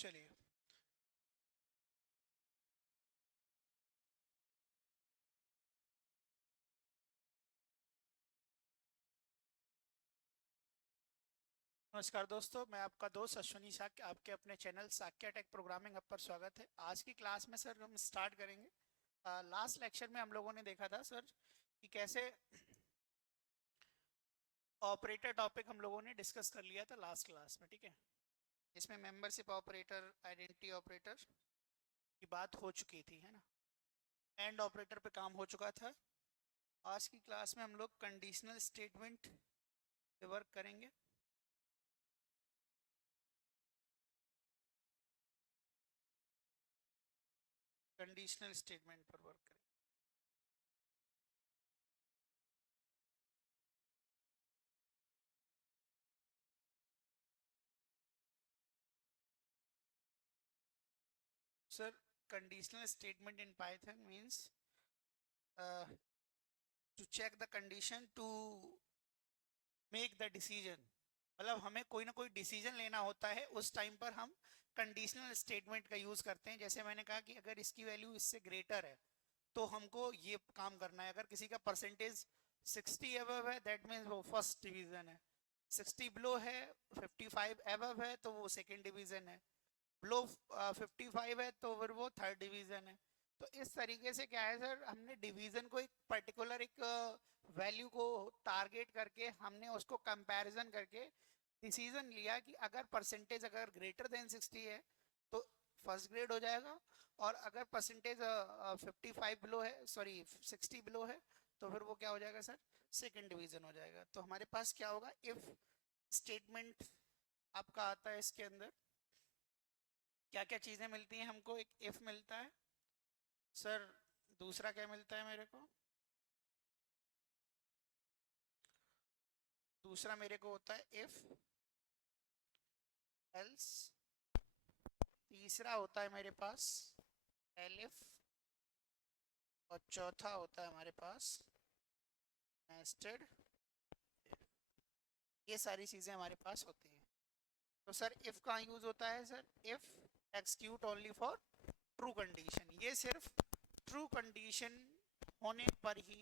चलिए। नमस्कार दोस्तों, मैं आपका दोस्त अश्वनी साक्य, आपके अपने channel Sakya Tech Programming Hub पर स्वागत है। आज की क्लास में सर हम स्टार्ट करेंगे। लास्ट लेक्चर में हम लोगों ने देखा था सर कि कैसे ऑपरेटर टॉपिक हम लोगों ने डिस्कस कर लिया था लास्ट क्लास में, ठीक है। इसमें मेंबरशिप ऑपरेटर, आइडेंटिटी ऑपरेटर की बात हो चुकी थी, है ना। एंड ऑपरेटर पे काम हो चुका था। आज की क्लास में हम लोग कंडीशनल स्टेटमेंट पे वर्क करेंगे। कंडीशनल स्टेटमेंट पर वर्क करेंगे। Sir, conditional statement in Python means to check the condition to make the decision। मतलब हमें कोई ना कोई डिसीजन लेना होता है, उस टाइम पर हम कंडीशनल स्टेटमेंट का यूज करते हैं। जैसे मैंने कहा कि अगर इसकी वैल्यू इससे ग्रेटर है तो हमको ये काम करना है। अगर किसी का परसेंटेज 60 एबव है, दैट मीन्स वो फर्स्ट डिवीजन है। 60 बिलो है, 55 एबव है तो वो सेकेंड डिवीजन है। बिलो 55 है तो फिर वो थर्ड डिवीजन है। तो इस तरीके से क्या है सर, हमने डिवीजन को एक पर्टिकुलर एक वैल्यू को टारगेट करके हमने उसको कंपैरिजन करके डिसीजन लिया कि अगर परसेंटेज अगर ग्रेटर देन 60 है तो फर्स्ट ग्रेड हो जाएगा, और अगर परसेंटेज 55 बिलो है, सॉरी 60 बिलो है, तो फिर वो क्या हो जाएगा सर, सेकंड डिवीजन हो जाएगा। तो हमारे पास क्या होगा, इफ स्टेटमेंट आपका आता है। इसके अंदर क्या क्या चीजें मिलती हैं हमको, एक इफ मिलता है सर, दूसरा क्या मिलता है मेरे को, दूसरा मेरे को होता है इफ एल्स, तीसरा होता है मेरे पास एलिफ, और चौथा होता है हमारे पास नेस्टेड। ये सारी चीजें हमारे पास होती हैं। तो सर इफ का यूज होता है sir, if execute only for true condition. ये सिर्फ ट्रू कंडीशन होने पर ही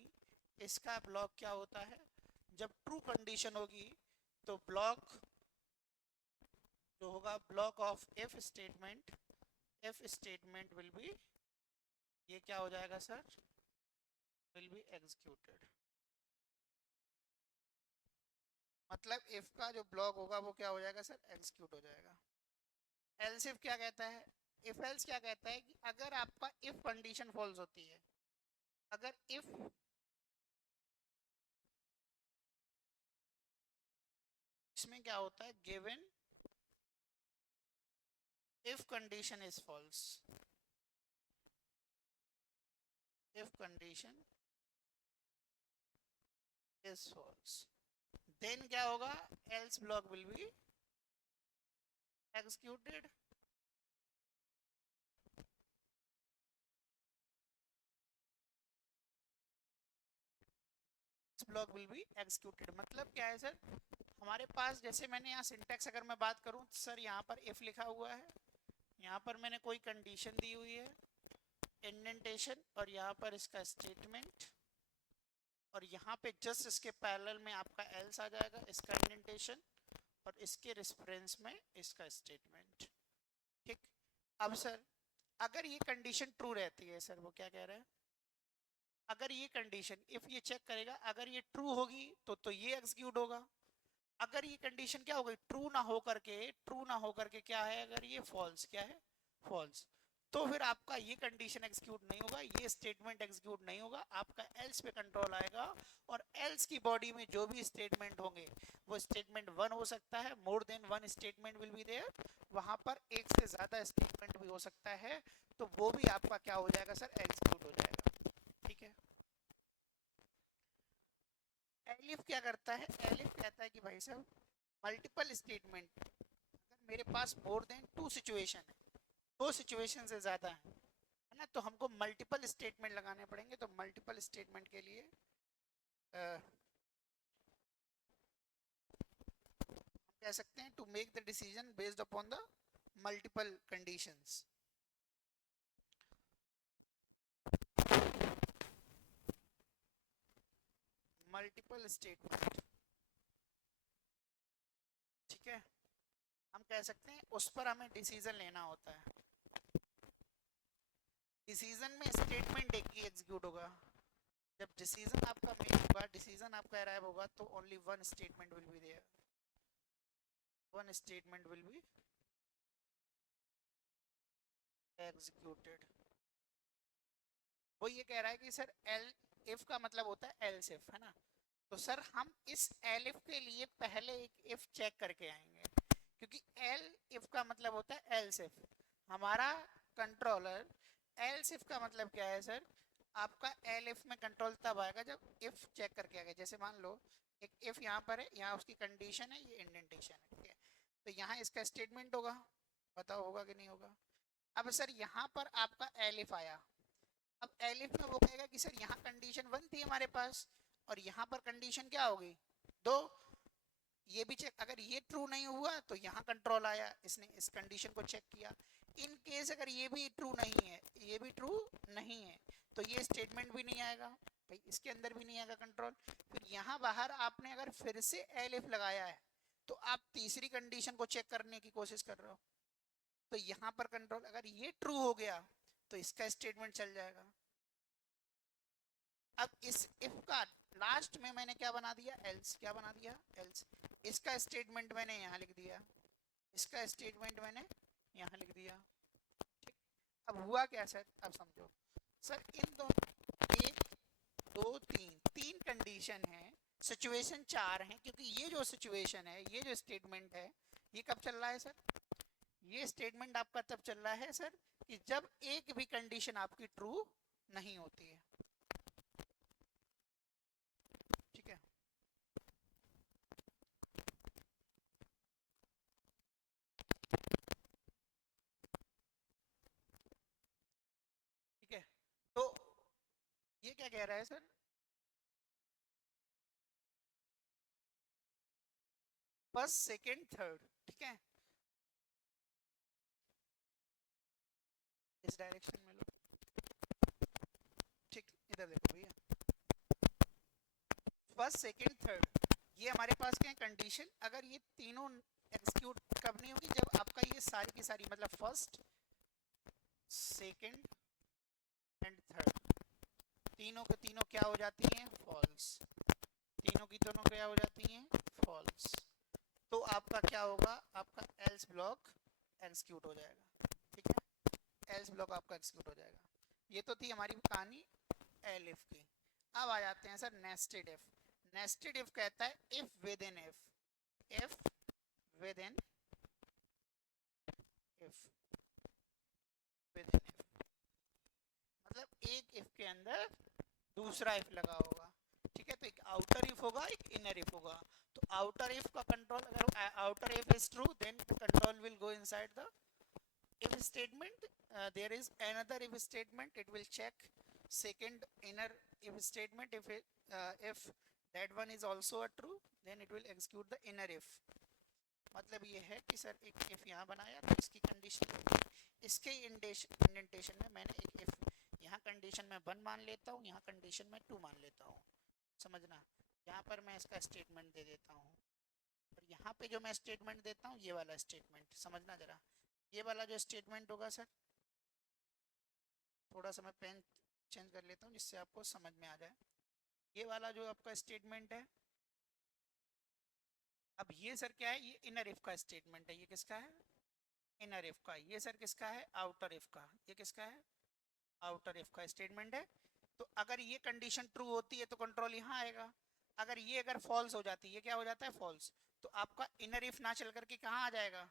इसका ब्लॉक क्या होता है, जब ट्रू कंडीशन होगी तो ब्लॉक जो होगा, block of if statement, if statement will B, ये क्या हो जाएगा सर, विल बी एग्जीक्यूटेड। मतलब इफ का जो ब्लॉक होगा वो क्या हो जाएगा सर, एग्जीक्यूट हो जाएगा। एल्स इफ क्या कहता है, इफ एल्स क्या कहता है कि अगर आपका इफ कंडीशन फॉल्स होती है, अगर इफ इसमें क्या होता है, given if condition is false, if condition is false, then क्या होगा, else block will be executed। Block will be executed मतलब क्या है सर, हमारे पास जैसे मैंने यहाँ सिंटैक्स अगर मैं बात करूँ तो सर यहाँ पर इफ लिखा हुआ है, यहाँ पर मैंने कोई कंडीशन दी हुई है, इंडेंटेशन, और यहाँ पर इसका स्टेटमेंट, और यहाँ पे जस्ट इसके पैरेलल में आपका एल्स आ जाएगा, इसका इंडेंटेशन, और इसके रेफरेंस में इसका स्टेटमेंट। ठीक। अब सर अगर ये कंडीशन ट्रू रहती है, सर वो क्या कह रहे हैं, अगर ये कंडीशन इफ ये चेक करेगा, अगर ये ट्रू होगी तो ये एग्जीक्यूट होगा। अगर ये कंडीशन क्या होगी, ट्रू ना होकर के क्या है, अगर ये फॉल्स, क्या है, फॉल्स, तो फिर आपका ये कंडीशन एग्जीक्यूट नहीं होगा, ये स्टेटमेंट एग्जीक्यूट नहीं होगा, आपका एल्स पे कंट्रोल आएगा। और एल्स की बॉडी में जो भी स्टेटमेंट होंगे वो स्टेटमेंट वन हो सकता है, more than one statement will be there, वहां पर एक से ज्यादा स्टेटमेंट भी हो सकता है, तो वो भी आपका क्या हो जाएगा सर, एग्जीक्यूट हो जाएगा। ठीक है। एलिफ क्या करता है, एलिफ कहता है कि भाई साहब मल्टीपल स्टेटमेंट, अगर मेरे पास मोर देन टू सिचुएशन है, दो सिचुएशन से ज्यादा है ना, तो हमको मल्टीपल स्टेटमेंट लगाने पड़ेंगे। तो मल्टीपल स्टेटमेंट के लिए हम कह सकते हैं to make the decision based upon the multiple conditions. Multiple statement, ठीक है, हम कह सकते हैं उस पर हमें डिसीजन लेना होता है। डिसीजन में स्टेटमेंट एक ही एग्जीक्यूट होगा। जब डिसीजन आपका मेक होगा, डिसीजन आपका अराइव होगा, तो only one statement will be there, one statement will be executed. वो ये कह रहा है कि सर एल इफ का मतलब होता है एल्स इफ, है ना। तो सर हम इस एल इफ के लिए पहले एक इफ चेक करके आएंगे, क्योंकि एल इफ का मतलब होता है एल्स इफ। हमारा कंट्रोलर एल्स इफ का मतलब क्या है सर, आपका एल इफ में कंट्रोल तब आएगा जब इफ चेक करके आएगा। जैसे मान लो एक इफ यहाँ पर है, यहाँ उसकी कंडीशन है, ये इंडेंटेशन है, ठीक है। तो यहाँ इसका स्टेटमेंट होगा, बताओ होगा कि नहीं होगा। अब सर यहाँ पर आपका एल इफ आया, अब एल इफ में वो कहेगा कि सर यहाँ कंडीशन 1 थी हमारे पास, और यहाँ पर कंडीशन क्या होगी 2। ये भी चेक, अगर ये ट्रू नहीं हुआ तो यहाँ कंट्रोल आया, इसने इस कंडीशन को चेक किया। इन केस अगर ये भी ट्रू नहीं है, ये भी ट्रू नहीं है, तो ये स्टेटमेंट भी नहीं आएगा भाई, इसके अंदर भी नहीं आएगा कंट्रोल। फिर यहाँ बाहर आपने अगर फिर से एल इफ लगाया है, तो आप तीसरी कंडीशन को चेक करने की कोशिश कर रहे हो, तो यहाँ पर कंट्रोल, अगर ये ट्रू हो गया तो इसका स्टेटमेंट चल जाएगा। अब इस इफ का लास्ट में मैंने क्या बना दिया, एल्स। क्या बना दिया, एल्स। इसका स्टेटमेंट मैंने यहाँ लिख दिया, इसका स्टेटमेंट मैंने यहाँ लिख दिया, ठीक। अब हुआ क्या सर, अब समझो सर, इन दोनों 1 2 3 तीन कंडीशन है, सिचुएशन 4 है, क्योंकि ये जो सिचुएशन है, ये जो स्टेटमेंट है, ये कब चल रहा है सर, ये स्टेटमेंट आपका तब चल रहा है सर कि जब एक भी कंडीशन आपकी ट्रू नहीं होती है, ठीक है। ठीक है, तो ये क्या कह रहा है सर, फर्स्ट सेकंड थर्ड, ठीक है, इस डायरेक्शन में लो, ठीक, इधर देखो भैया, फर्स्ट सेकंड थर्ड, ये हमारे पास क्या है कंडीशन। अगर ये तीनों एग्जीक्यूट कब नहीं होगी, जब आपका ये सारी की सारी, मतलब फर्स्ट सेकंड एंड थर्ड, तीनों के तीनों क्या हो जाती हैं, फॉल्स। तीनों की दोनों क्या हो जाती हैं, फॉल्स। तो आपका क्या होगा, आपका एल्स ब्लॉक एग्जीक्यूट हो जाएगा, ठीक है, एल्स ब्लॉक आपका एग्जीक्यूट हो जाएगा। ये तो थी हमारी कहानी एल इफ की। अब आ जाते हैं sir nested if. Nested if कहता है if with in if, if with in if, with in if, मतलब एक इफ के अंदर दूसरा इफ लगा होगा, ठीक है। तो एक आउटर इफ होगा, एक इनर इफ होगा। तो आउटर इफ का कंट्रोल, अगर outer if is true, then control will go inside the if statement. There is another if statement, it will check second inner if statement, if that one is also a true, then it will execute the inner if। मतलब ये है कि sir एक if यहाँ बनाया तो इसकी condition, इसके इंडेंटेशन में मैंने एक if यहाँ कंडीशन में 1 मान लेता हूँ, यहाँ कंडीशन में 2 मान लेता हूँ, समझना। यहाँ पर मैं इसका स्टेटमेंट दे देता हूँ, और यहाँ पे जो मैं स्टेटमेंट देता हूँ, ये वाला स्टेटमेंट समझना जरा। ये वाला जो स्टेटमेंट होगा सर, थोड़ा सा मैं पेन चेंज कर लेता हूँ जिससे आपको समझ में आ जाए। ये वाला जो आपका स्टेटमेंट है, अब ये सर क्या है, ये इनर इफ का स्टेटमेंट है। ये किसका है, इनर इफ का। ये सर किसका है, आउटर इफ का। ये किसका है, आउटर इफ का स्टेटमेंट है। तो अगर ये कंडीशन ट्रू होती है तो कंट्रोल यहाँ आएगा, अगर ये अगर फॉल्स हो जाती है, ये क्या हो जाता है, फॉल्स, तो आपका इनर इफ ना चल करके कहाँ आ जाएगा,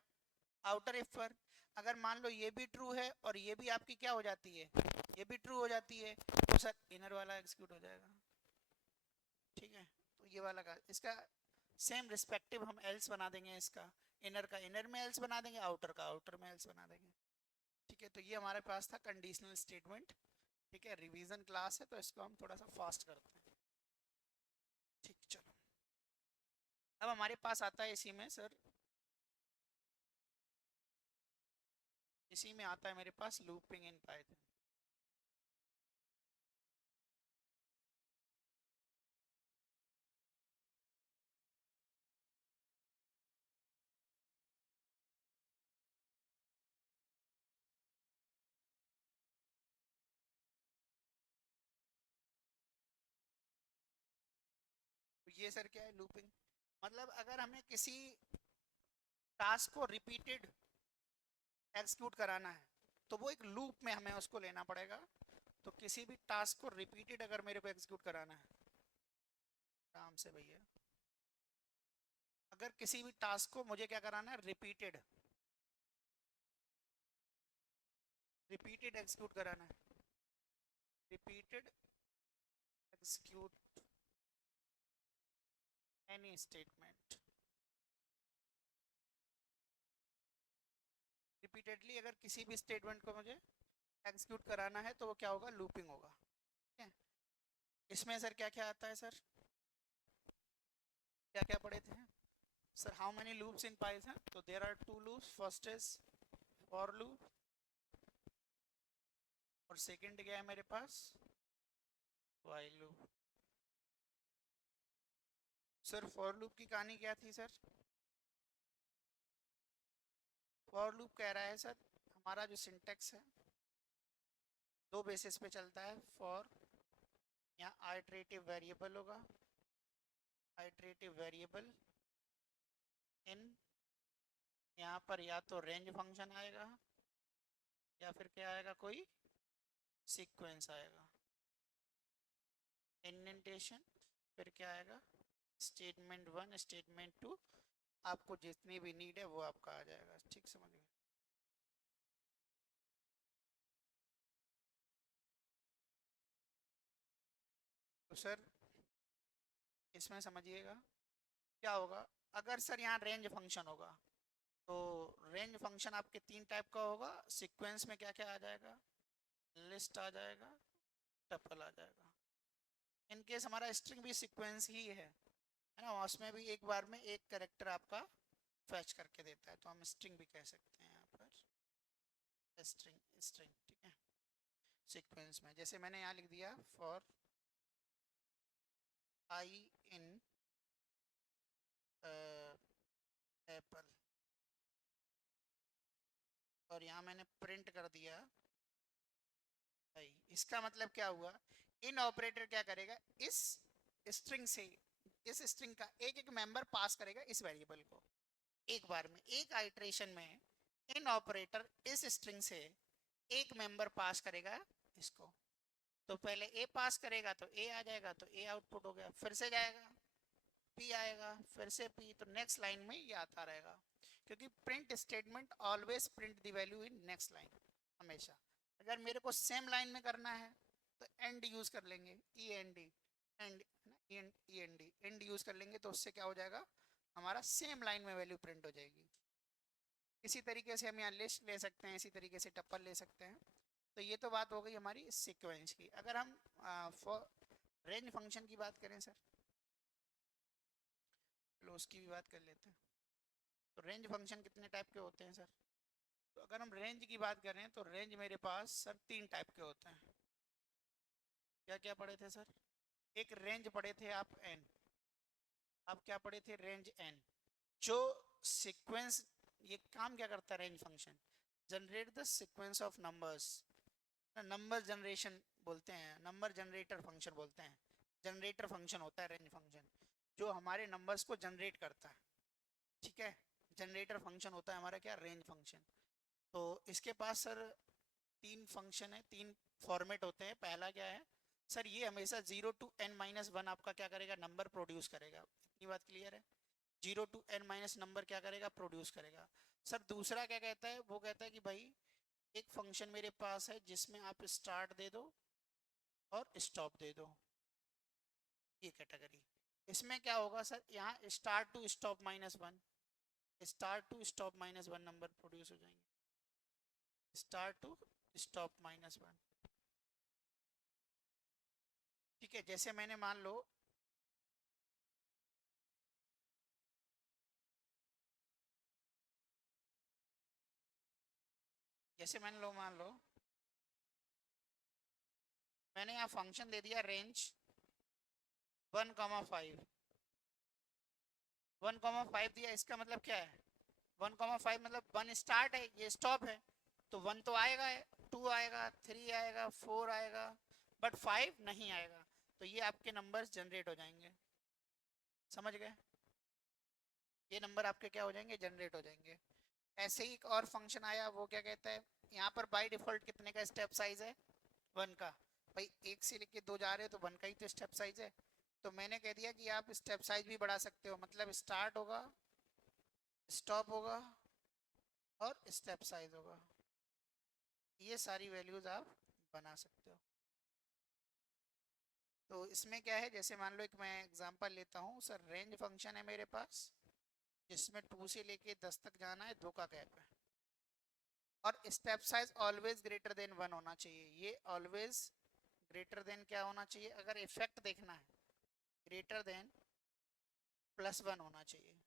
आउटर इफ पर। अगर मान लो ये भी ट्रू है और ये भी आपकी क्या हो जाती है, ये भी ट्रू हो जाती है, तो सर इनर वाला एग्जीक्यूट हो जाएगा, ठीक है। तो ये वाला का इसका सेम रिस्पेक्टिव हम एल्स बना देंगे, इसका इनर का इनर में एल्स बना देंगे, आउटर का आउटर में एल्स बना देंगे, ठीक है। तो ये हमारे पास था कंडीशनल स्टेटमेंट, ठीक है। रिवीजन क्लास है तो इसको हम थोड़ा सा फास्ट करते हैं, ठीक। चलो अब हमारे पास आता है इसी में सर इसी में आता है मेरे पास लूपिंग इन पाइथन। तो ये सर क्या है लूपिंग, मतलब अगर हमें किसी टास्क को रिपीटेड एग्जीक्यूट कराना है तो वो एक लूप में हमें उसको लेना पड़ेगा। तो किसी भी टास्क को रिपीटेड अगर मेरे को एग्जीक्यूट कराना है, आराम से भैया, अगर किसी भी टास्क को मुझे क्या कराना है, रिपीटेड रिपीटेड एग्जीक्यूट कराना है, repeated execute any statement, repeatedly अगर किसी भी स्टेटमेंट को मुझे एग्जीक्यूट कराना है तो वो क्या होगा, लूपिंग होगा। ठीक है, इसमें सर क्या क्या आता है सर, क्या क्या पढ़े थे sir, how many loops in Python, तो there are two loops, first is for loop और सेकंड क्या है मेरे पास, while loop. Sir for loop की कहानी क्या थी सर, फॉर लूप कह रहा है सर हमारा जो सिंटेक्स है दो बेसिस पे चलता है, फॉर या आइटरेटिव वेरिएबल होगा, आइटरेटिव वेरिएबल इन, यहाँ पर या तो रेंज फंक्शन आएगा या फिर क्या आएगा, कोई सीक्वेंस आएगा, इंडेंटेशन, फिर क्या आएगा, स्टेटमेंट वन स्टेटमेंट टू, आपको जितनी भी नीड है वो आपका आ जाएगा। ठीक समझ गए। तो सर इसमें समझिएगा क्या होगा, अगर सर यहाँ रेंज फंक्शन होगा तो रेंज फंक्शन आपके तीन टाइप का होगा, सीक्वेंस में क्या क्या आ जाएगा, लिस्ट आ जाएगा, टपल आ जाएगा। इनकेस हमारा स्ट्रिंग भी सीक्वेंस ही है ना, उसमें भी एक बार में एक कैरेक्टर आपका फैच करके देता है, तो हम स्ट्रिंग भी कह सकते हैं यहाँ पर, स्ट्रिंग स्ट्रिंग। ठीक है, सीक्वेंस में जैसे मैंने यहाँ लिख दिया फॉर आई इन एप्पल, और यहाँ मैंने प्रिंट कर दिया आई। इसका मतलब क्या हुआ, इन ऑपरेटर क्या करेगा, इस स्ट्रिंग से, इस स्ट्रिंग का एक एक मेंबर पास करेगा इस वेरिएबल को एक बार में, एक आइट्रेशन में इन ऑपरेटर इस स्ट्रिंग से एक मेंबर पास करेगा इसको। तो पहले ए पास करेगा तो ए आ जाएगा, तो ए आउटपुट हो गया, फिर से जाएगा पी आएगा, फिर से पी, तो नेक्स्ट लाइन में ये आता रहेगा, क्योंकि print statement always print the value in next line हमेशा। अगर मेरे को सेम लाइन में करना है तो एंड यूज कर लेंगे, E N D, end E N D end use कर लेंगे, तो उससे क्या हो जाएगा, हमारा सेम लाइन में वैल्यू प्रिंट हो जाएगी। इसी तरीके से हम यहाँ लिस्ट ले सकते हैं, इसी तरीके से टप्पल ले सकते हैं। तो ये तो बात हो गई हमारी सीक्वेंस की। अगर हम रेंज फंक्शन की बात करें सर, चलो उसकी भी बात कर लेते हैं। तो रेंज फंक्शन कितने टाइप के होते हैं सर, तो अगर हम रेंज की बात करें तो रेंज मेरे पास सर तीन टाइप के होते हैं। क्या क्या पढ़े थे सर, एक रेंज पढ़े थे आप एन, आप क्या पढ़े थे, रेंज एन। जो सीक्वेंस, ये काम क्या करता है range function, generate the sequence of numbers, number generation बोलते हैं, नंबर जनरेटर फंक्शन बोलते हैं, जनरेटर फंक्शन होता है रेंज फंक्शन, जो हमारे नंबर्स को जनरेट करता है। ठीक है, जनरेटर फंक्शन होता है हमारा क्या, रेंज फंक्शन। तो इसके पास सर तीन फंक्शन है, तीन फॉर्मेट होते हैं। पहला क्या है सर, ये हमेशा 0 to n-1 आपका क्या करेगा, नंबर प्रोड्यूस करेगा, इतनी बात क्लियर है। 0 to n- नंबर क्या करेगा, प्रोड्यूस करेगा। सर दूसरा क्या कहता है, वो कहता है कि भाई एक फंक्शन मेरे पास है जिसमें आप स्टार्ट दे दो और स्टॉप दे दो, ये कैटेगरी। इसमें क्या होगा सर, यहाँ start to stop -1, start to stop -1 number produce हो जाएंगे, स्टार्ट टू स्टॉप -1। ठीक है, जैसे मैंने मान लो जैसे मान लो मैंने यहाँ फंक्शन दे दिया रेंज 1,5, 1,5 दिया, इसका मतलब क्या है 1,5 मतलब 1 स्टार्ट है, ये स्टॉप है, तो 1 तो आएगा, 2 आएगा, 3 आएगा, 4 आएगा, बट 5 नहीं आएगा। तो ये आपके नंबर्स जनरेट हो जाएंगे, समझ गए? ये नंबर आपके क्या हो जाएंगे, जनरेट हो जाएंगे। ऐसे ही एक और फंक्शन आया, वो क्या कहता है, यहाँ पर बाय डिफॉल्ट कितने का स्टेप साइज है, 1 का। भाई 1 से लेके 2 जा रहे हो तो 1 का ही तो स्टेप साइज है। तो मैंने कह दिया कि आप स्टेप साइज भी बढ़ा सकते हो, मतलब स्टार्ट होगा, स्टॉप होगा और स्टेप साइज होगा। ये सारी वैल्यूज आप बना सकते हो। तो इसमें क्या है, जैसे मान लो एक मैं एग्जांपल लेता हूँ सर, रेंज फंक्शन है मेरे पास जिसमें 2 से लेके 10 तक जाना है, 2 का गैप है, और step size always greater than 1 होना चाहिए। ये ऑलवेज ग्रेटर देन क्या होना चाहिए, अगर इफेक्ट देखना है ग्रेटर देन +1 होना चाहिए,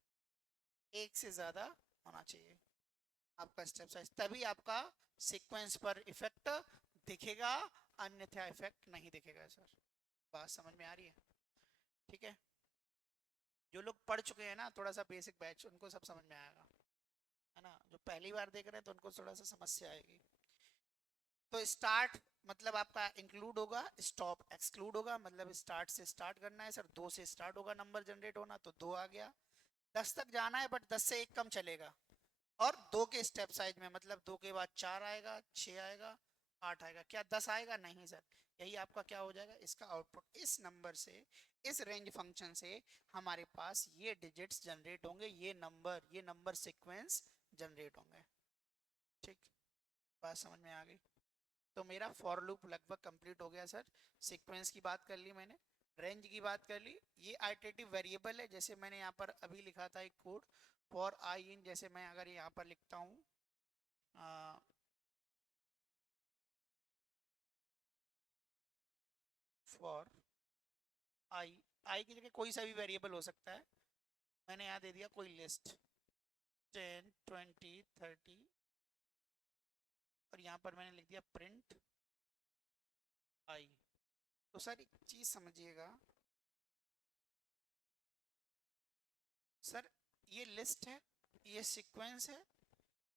एक से ज्यादा होना चाहिए आपका स्टेप साइज, तभी आपका सीक्वेंस पर इफेक्ट दिखेगा, अन्यथा इफेक्ट नहीं दिखेगा सर। बात समझ में आ रही है? ठीक है, जो लोग पढ़ चुके हैं ना थोड़ा सा बेसिक बैच, उनको सब समझ में आएगा, है ना? जो पहली बार देख रहे हैं तो उनको थोड़ा सा समस्या आएगी। तो स्टार्ट मतलब आपका इंक्लूड होगा, स्टॉप एक्सक्लूड होगा, मतलब स्टार्ट से स्टार्ट करना है सर, 2 से स्टार्ट होगा नंबर जनरेट होना, तो 2 आ गया। 10 तक जाना है बट 10 से एक कम चलेगा, और 2 के स्टेप साइज में, मतलब 2 के बाद 4 आएगा, 6 आएगा, 8 आएगा, क्या 10 आएगा? नहीं सर। यही आपका क्या हो जाएगा, इसका आउटपुट। इस नंबर से, इस रेंज फंक्शन से हमारे पास ये डिजिट्स जनरेट होंगे, ये नंबर सीक्वेंस जनरेट होंगे। ठीक, बात समझ में आ गई? तो मेरा फॉर लूप लगभग कंप्लीट हो गया सर। सीक्वेंस की बात कर ली मैंने, रेंज की बात कर ली, ये आइटरेटिव वेरिएबल है, जैसे मैंने यहाँ पर अभी लिखा था एक कोड फॉर आई इन, जैसे मैं अगर यहाँ पर लिखता हूँ फॉर आई, आई की जगह कोई सा भी वेरिएबल हो सकता है, मैंने यहाँ दे दिया कोई लिस्ट 10 20 30, और यहाँ पर मैंने लिख दिया प्रिंट आई। तो सर एक चीज समझिएगा सर, ये लिस्ट है, ये सीक्वेंस है,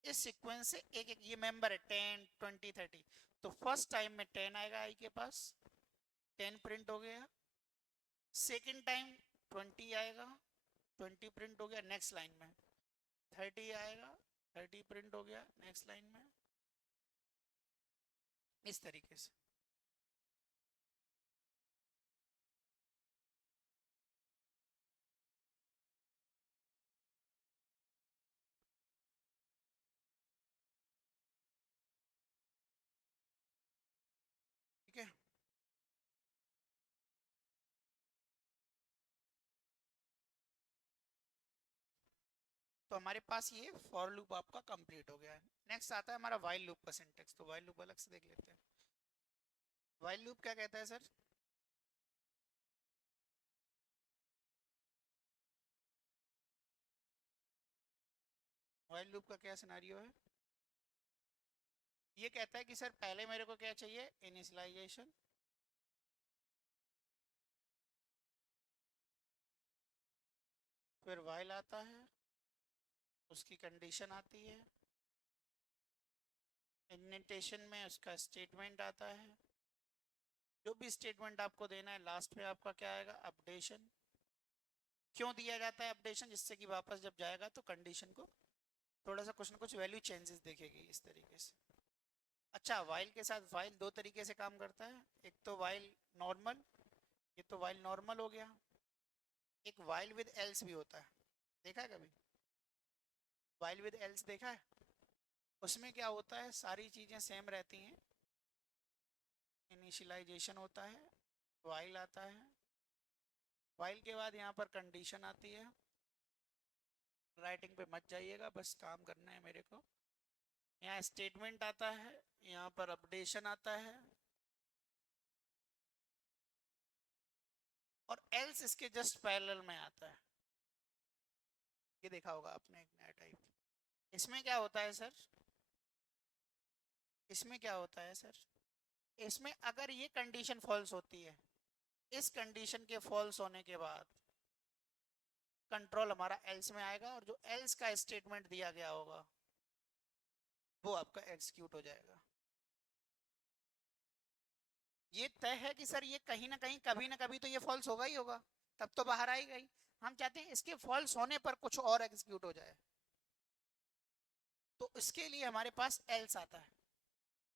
इस सीक्वेंस से एक एक ये मेंबर है 10 20 30, तो फर्स्ट टाइम में 10 आएगा आई के पास, 10 प्रिंट हो गया। सेकंड टाइम 20 आएगा, 20 प्रिंट हो गया नेक्स्ट लाइन में, 30 आएगा, 30 प्रिंट हो गया नेक्स्ट लाइन में, इस तरीके से। ठीक है, तो हमारे पास ये फॉर लूप आपका कंप्लीट हो गया है। नेक्स्ट आता है हमारा व्हाइल लूप का सिंटेक्स, तो व्हाइल लूप अलग से देख लेते हैं। व्हाइल लूप क्या कहता है सर, व्हाइल लूप का क्या सिनेरियो है, ये कहता है कि सर पहले मेरे को क्या चाहिए, इनिशियलाइजेशन, फिर व्हाइल आता है, उसकी कंडीशन आती है, इंडेंटेशन में उसका स्टेटमेंट आता है, जो भी स्टेटमेंट आपको देना है लास्ट में आपका क्या आएगा, अपडेशन। क्यों दिया जाता है अपडेशन, जिससे कि वापस जब जाएगा तो कंडीशन को थोड़ा सा कुछ ना कुछ वैल्यू चेंजेस देखेगी, इस तरीके से। अच्छा, वाइल के साथ वाइल दो तरीके से काम करता है, एक तो वाइल नॉर्मल, ये तो वाइल नॉर्मल हो गया, एक वाइल विद एल्स भी होता है, देखा है कभी वाइल विद एल्स, देखा है? उसमें क्या होता है, सारी चीजें सेम रहती हैं, इनिशियलाइजेशन होता है, वाइल आता है, वाइल के बाद यहाँ पर कंडीशन आती है, राइटिंग पे मत जाइएगा, बस काम करना है मेरे को। यहाँ स्टेटमेंट आता है, यहाँ पर अपडेशन आता है, और एल्स इसके जस्ट पैरेलल में आता है। ये देखा होगा आपने एक नया टाइप। इसमें क्या होता है सर, इसमें क्या होता है सर, इसमें अगर ये कंडीशन फॉल्स होती है, इस कंडीशन के फॉल्स होने के बाद कंट्रोल हमारा एल्स में आएगा और जो एल्स का स्टेटमेंट दिया गया होगा वो आपका एग्जीक्यूट हो जाएगा। ये तय है कि सर ये कहीं ना कहीं कभी ना कभी तो ये फॉल्स होगा ही होगा, तब तो बाहर आएगा ही। हम चाहते हैं इसके फॉल्स होने पर कुछ और एग्जीक्यूट हो जाए, तो इसके लिए हमारे पास एल्स आता है।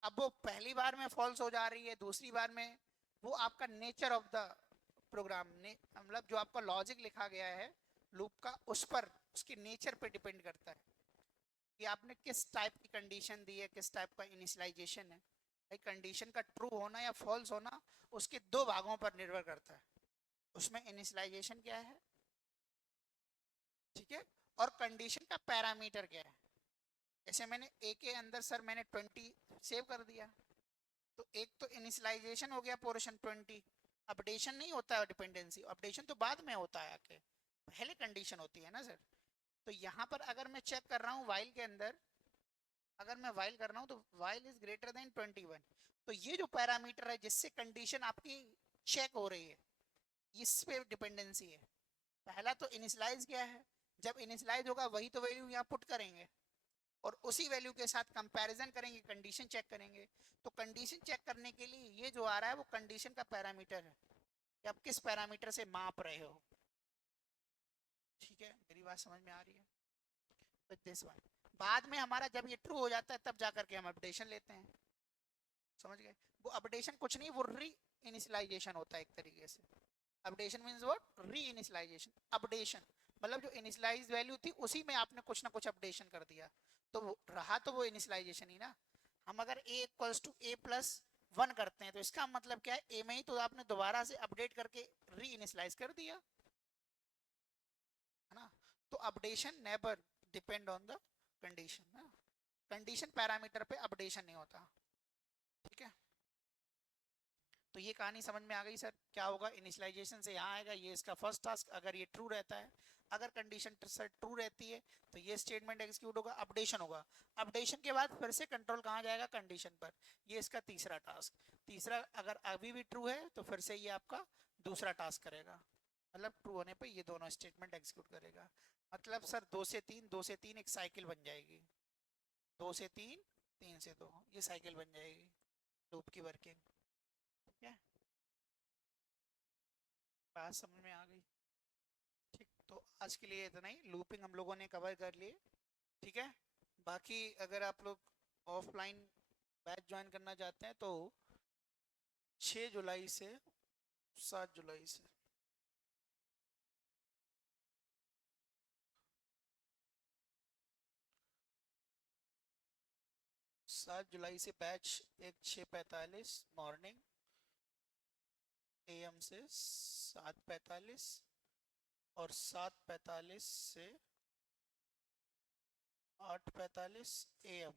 अब वो पहली बार में फॉल्स हो जा रही है, दूसरी बार में, वो आपका नेचर ऑफ द प्रोग्राम ने, मतलब जो आपका लॉजिक लिखा गया है लूप का, उस पर, उसके नेचर पे डिपेंड करता है कि आपने किस टाइप की कंडीशन दी है, किस टाइप का इनिशियलाइजेशन है। भाई कंडीशन का ट्रू होना या फॉल्स होना उसके दो भागों पर निर्भर करता है, उसमें इनिशियलाइजेशन क्या है, ठीक है, और कंडीशन का पैरामीटर क्या है। जैसे मैंने ए के अंदर सर मैंने 20 सेव कर दिया, तो एक तो इनिशियलाइजेशन हो गया पोर्शन 20, अपडेशन नहीं होता है डिपेंडेंसी, अपडेशन तो बाद में होता है आके, पहले कंडीशन होती है ना सर। तो यहाँ पर अगर मैं चेक कर रहा हूँ वाइल के अंदर, अगर मैं वाइल कर रहा हूँ तो वाइल इज ग्रेटर देन 21, तो ये जो पैरामीटर है जिससे कंडीशन आपकी चेक हो रही है, इस पे डिपेंडेंसी है। पहला तो इनिशियलाइज क्या है, जब इनिशियलाइज होगा वही तो वैल्यू यहाँ पुट करेंगे और उसी वैल्यू के साथ कंपैरिजन करेंगे, कंडीशन चेक करेंगे। तो कंडीशन चेक करने के लिए ये जो आ रहा है वो कंडीशन का पैरामीटर है कि आप किस पैरामीटर से माप रहे हो। ठीक है, मेरी बात समझ में आ रही है? तो दिस वन, बाद में हमारा जब ये ट्रू हो जाता है तब जाकर के हम अपडेशन लेते हैं, समझ गए? वो अपडेशन कुछ नहीं, वो री इनिशियलाइजेशन होता है एक तरीके से। अपडेशन मींस व्हाट, री इनिशियलाइजेशन। अपडेशन मतलब जो इनिशियलाइज वैल्यू थी उसी में आपने कुछ ना कुछ अपडेशन कर दिया, तो वो रहा तो वो इनिशियलाइजेशन ही ना। हम अगर a equals to a plus 1 करते हैं तो इसका मतलब क्या है, a में ही तो आपने दोबारा से अपडेट करके री इनिशियलाइज कर दिया है ना। तो updation never depend on the condition ना, कंडीशन पैरामीटर पे अपडेशन नहीं होता। ठीक है, तो ये कहानी समझ में आ गई सर, क्या होगा इनिशियलाइजेशन से यहाँ आएगा, ये इसका फर्स्ट टास्क, अगर ये ट्रू रहता है, अगर कंडीशन सर ट्रू रहती है तो ये स्टेटमेंट एग्जीक्यूट होगा, अपडेशन होगा। अपडेशन के बाद फिर से कंट्रोल कहाँ जाएगा, कंडीशन पर, ये इसका तीसरा टास्क। तीसरा अगर अभी भी ट्रू है तो फिर से ये आपका दूसरा टास्क करेगा, मतलब ट्रू होने पे ये दोनों स्टेटमेंट एग्जीक्यूट करेगा। मतलब सर 2 से 3, 2 से 3 एक साइकिल बन जाएगी, 2 से 3, 3 से 2, ये साइकिल बन जाएगी लूप की वर्किंग। ठीक है, बात समझ में आ गई? ठीक, तो आज के लिए इतना ही, लूपिंग हम लोगों ने कवर कर लिए। ठीक है, बाकी अगर आप लोग ऑफलाइन बैच ज्वाइन करना चाहते हैं तो 6 जुलाई से 7 जुलाई से, 7 जुलाई से बैच, एक 6:45 मॉर्निंग AM से 7:45, और 7:45 से 8:45 AM,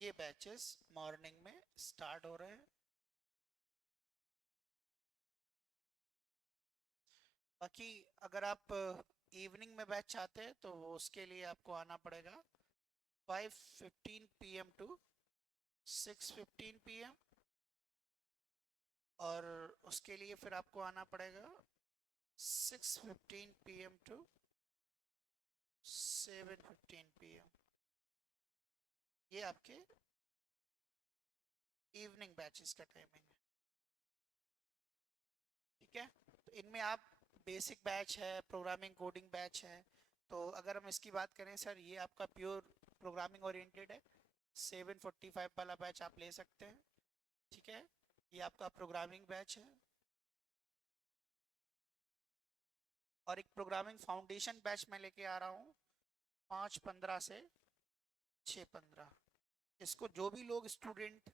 ये बैचेस मॉर्निंग में स्टार्ट हो रहे हैं। बाकी अगर आप इवनिंग में बैच चाहते हैं तो उसके लिए आपको आना पड़ेगा 5:15 PM टू 6:15 PM, और उसके लिए फिर आपको आना पड़ेगा 6:15 PM टू 7:15 PM, ये आपके इवनिंग बैचेस का टाइमिंग है। ठीक है, तो इनमें आप बेसिक बैच है, प्रोग्रामिंग कोडिंग बैच है। तो अगर हम इसकी बात करें सर, ये आपका प्योर प्रोग्रामिंग ओरिएंटेड है, 7:45 वाला बैच आप ले सकते हैं। ठीक है, ये आपका प्रोग्रामिंग बैच है। और एक प्रोग्रामिंग फाउंडेशन बैच मैं लेके आ रहा हूँ 5:15 से 6:15। इसको जो भी लोग स्टूडेंट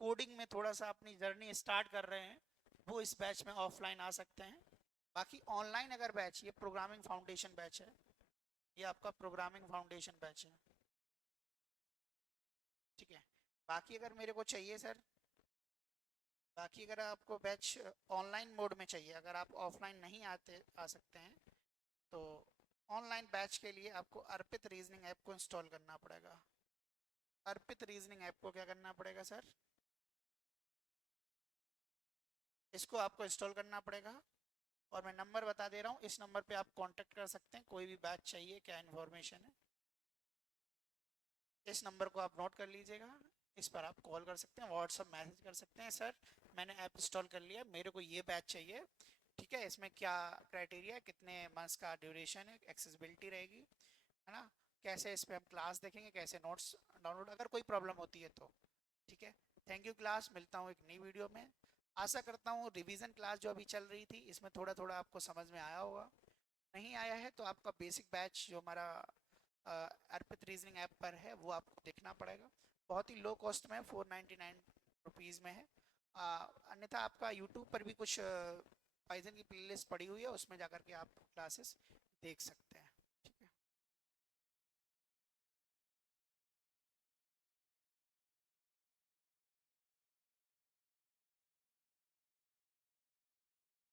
कोडिंग में थोड़ा सा अपनी जर्नी स्टार्ट कर रहे हैं वो इस बैच में ऑफलाइन आ सकते हैं। बाकी ऑनलाइन अगर बैच, ये प्रोग्रामिंग फाउंडेशन बैच है, ये आपका प्रोग्रामिंग फाउंडेशन बैच है। ठीक है, बाकी अगर मेरे को चाहिए सर, बाकी अगर आपको बैच ऑनलाइन मोड में चाहिए, अगर आप ऑफलाइन नहीं आ सकते हैं तो ऑनलाइन बैच के लिए आपको अर्पित रीजनिंग ऐप को इंस्टॉल करना पड़ेगा। अर्पित रीजनिंग ऐप को क्या करना पड़ेगा सर? इसको आपको इंस्टॉल करना पड़ेगा, और मैं नंबर बता दे रहा हूँ, इस नंबर पे आप कांटेक्ट कर सकते हैं, कोई भी बैच चाहिए, क्या इन्फॉर्मेशन है, इस नंबर को आप नोट कर लीजिएगा। इस पर आप कॉल कर सकते हैं, व्हाट्सअप मैसेज कर सकते हैं, सर मैंने ऐप इंस्टॉल कर लिया, मेरे को ये बैच चाहिए, ठीक है, इसमें क्या क्राइटेरिया है, कितने मंथ्स का ड्यूरेशन है, एक्सेसिबिलिटी रहेगी, है ना, कैसे इस पे हम क्लास देखेंगे, कैसे नोट्स डाउनलोड, अगर कोई प्रॉब्लम होती है तो। ठीक है, थैंक यू क्लास, मिलता हूँ एक नई वीडियो में। आशा करता हूँ रिवीजन क्लास जो अभी चल रही थी इसमें थोड़ा थोड़ा आपको समझ में आया होगा, नहीं आया है तो आपका बेसिक बैच जो हमारा अर्पित रीजनिंग ऐप पर है वो आपको देखना पड़ेगा, बहुत ही लो कॉस्ट में 499 रुपीज़ में है। अन्यथा आपका यूट्यूब पर भी कुछ पाइथन की प्लेलिस्ट पड़ी हुई है, उसमें जाकर के आप क्लासेस देख सकते हैं।